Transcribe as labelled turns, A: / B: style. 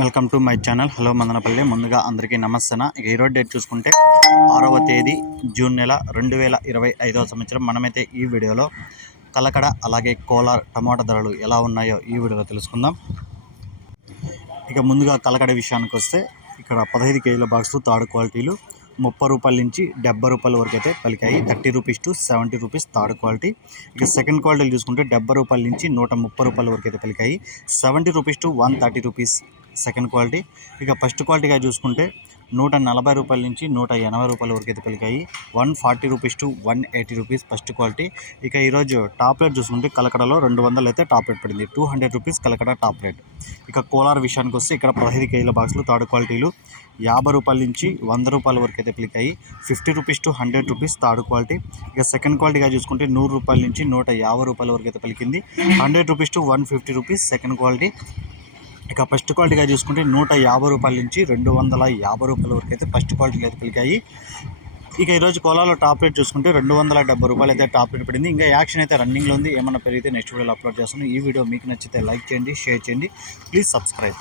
A: Welcome to my channel. Hello Madanapalle. ముందుగా అందరికీ నమస్తన. ఈరోజు డేట్ చూసుకుంటే ఆరవ తేదీ జూన్ నెల రెండు వేల ఇరవై ఐదవ సంవత్సరం. మనమైతే ఈ వీడియోలో కలకడ అలాగే కోలార్ టమాటా ధరలు ఎలా ఉన్నాయో ఈ వీడియోలో తెలుసుకుందాం. ఇక ముందుగా కలకడ విషయానికి వస్తే ఇక్కడ పదహైదు కేజీల బాక్స్ తాడు క్వాలిటీలు ముప్పై రూపాయల నుంచి డెబ్బై రూపాయల వరకు అయితే పలికాయి. Thirty rupees to seventy rupees third quality. ఇక సెకండ్ క్వాలిటీలు చూసుకుంటే డెబ్బై రూపాయల నుంచి నూట ముప్పై రూపాయల వరకు అయితే పలికాయి. Seventy rupees to one thirty rupees second quality. ఇక ఫస్ట్ క్వాలిటీగా చూసుకుంటే నూట నలభై రూపాయల నుంచి నూట ఎనభై రూపాయల వరకు అయితే పలికాయి one forty rupees to one eighty rupees first quality. ఇక ఈరోజు టాప్ రేట్ చూసుకుంటే కలకడలో రెండు వందలు అయితే టాప్ రేట్ పడింది. Two hundred rupees Kalakada top rate. ఇక కోలార్ విషయానికి వస్తే ఇక్కడ పదహైదు కేజీల బాక్సులు థర్డ్ క్వాలిటీలు. యాభై రూపాయల నుంచి వంద రూపాయల వరకు అయితే పెరిగాయి. Fifty rupees to hundred rupees third quality. ఇక సెకండ్ క్వాలిటీగా చూసుకుంటే నూరు రూపాయల నుంచి నూట యాభై రూపాయల వరకు అయితే పలికింది hundred rupees to one fifty rupees second quality. ఇక ఫస్ట్ క్వాలిటీగా చూసుకుంటే నూట యాభై రూపాయల నుంచి రెండు వందల యాభై రూపాయల వరకు అయితే ఫస్ట్ క్వాలిటీలు అయితే పెరిగాయి ఇక ఈరోజు కోలాలో టాప్ రేట్ చూసుకుంటే రెండు వందల డెబ్బై రూపాయలు అయితే టాప్ రేట్ పడింది. ఇంకా యాక్షన్ అయితే రన్నింగ్లో ఉంది. ఏమన్నా పెరిగితే నెక్స్ట్ వీడియోలో అప్లోడ్ చేస్తాను. ఈ వీడియో మీకు నచ్చితే లైక్ చేయండి షేర్ చేయండి. Please subscribe.